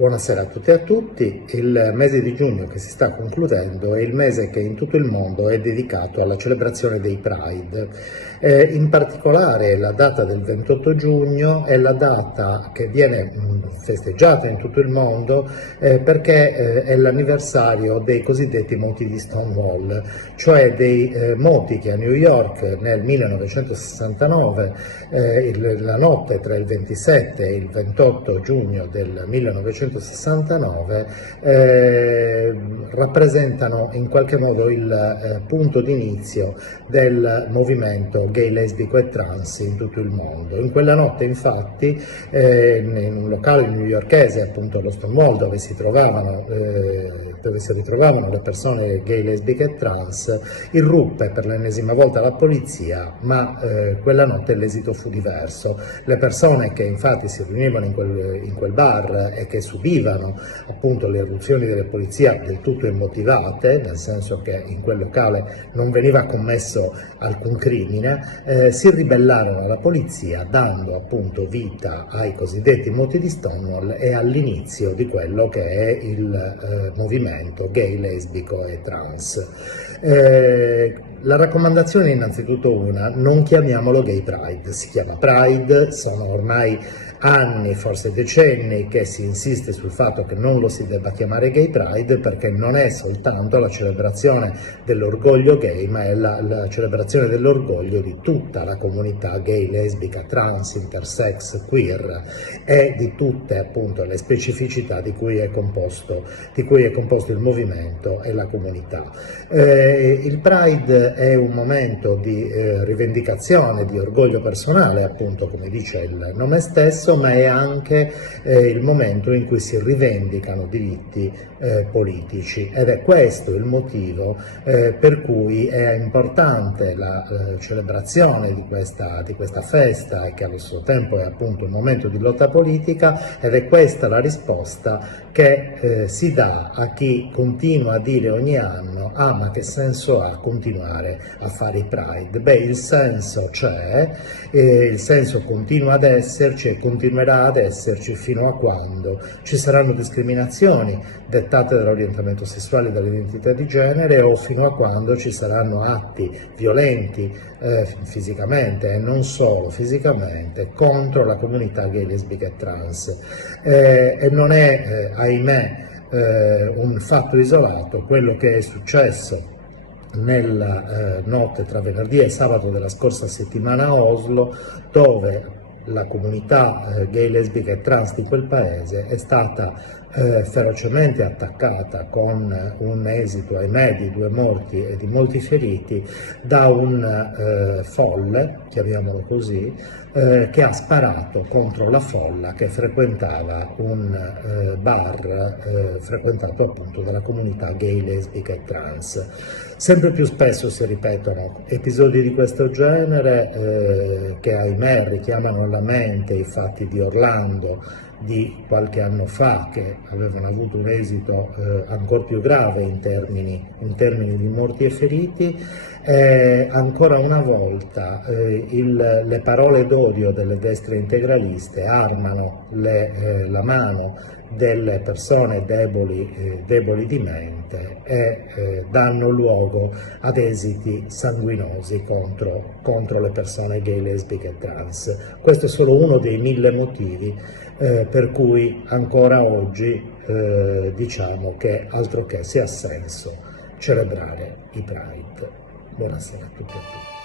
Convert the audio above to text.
Buonasera a tutti e a tutti. Il mese di giugno che si sta concludendo è il mese che in tutto il mondo è dedicato alla celebrazione dei Pride. In particolare la data del 28 giugno è la data che viene festeggiata in tutto il mondo perché è l'anniversario dei cosiddetti moti di Stonewall, cioè dei moti che a New York nel 1969, la notte tra il 27 e il 28 giugno del 1969, rappresentano in qualche modo il punto d'inizio del movimento gay, lesbico e trans in tutto il mondo. In quella notte infatti in un locale newyorkese, appunto lo Stonewall, dove si ritrovavano le persone gay, lesbiche e trans, irruppe per l'ennesima volta la polizia, ma quella notte l'esito fu diverso. Le persone che infatti si riunivano in quel bar e che subivano appunto le irruzioni delle polizie del tutto immotivate, nel senso che in quel locale non veniva commesso alcun crimine, si ribellarono alla polizia, dando appunto vita ai cosiddetti moti di Stonewall e all'inizio di quello che è il movimento gay, lesbico e trans. La raccomandazione è innanzitutto una: non chiamiamolo Gay Pride, si chiama Pride, sono ormai anni, forse decenni, che si insiste sul fatto che non lo si debba chiamare Gay Pride, perché non è soltanto la celebrazione dell'orgoglio gay, ma è la celebrazione dell'orgoglio di tutta la comunità gay, lesbica, trans, intersex, queer e di tutte appunto le specificità di cui è composto il movimento e la comunità. Il Pride è un momento di rivendicazione, di orgoglio personale, appunto come dice il nome stesso, ma è anche il momento in cui si rivendicano diritti politici, ed è questo il motivo per cui è importante la celebrazione di questa festa, e che allo stesso tempo è appunto un momento di lotta politica, ed è questa la risposta che si dà a chi continua a dire ogni anno: ah, ma che senso ha continuare a fare i Pride? Beh, il senso c'è, il senso continua ad esserci e continuerà ad esserci fino a quando ci saranno discriminazioni dettate dall'orientamento sessuale e dall'identità di genere, o fino a quando ci saranno atti violenti fisicamente e non solo fisicamente contro la comunità gay, lesbica e trans. E non è ahimè un fatto isolato quello che è successo nella notte tra venerdì e sabato della scorsa settimana a Oslo, dove la comunità gay, lesbica e trans di quel paese è stata ferocemente attaccata, con un esito ahimè di 2 morti e di molti feriti, da un folle, chiamiamolo così, che ha sparato contro la folla che frequentava un bar frequentato appunto dalla comunità gay, lesbica e trans. Sempre più spesso si ripetono episodi di questo genere che ahimè richiamano alla mente i fatti di Orlando di qualche anno fa, che avevano avuto un esito ancora più grave in termini di morti e feriti. Ancora una volta le parole d'odio delle destre integraliste armano la mano delle persone deboli di mente e danno luogo ad esiti sanguinosi contro le persone gay, lesbiche e trans. Questo è solo uno dei 1000 motivi per cui ancora oggi diciamo che altro che sia senso celebrare i Pride. Buonasera a tutti e a tutti.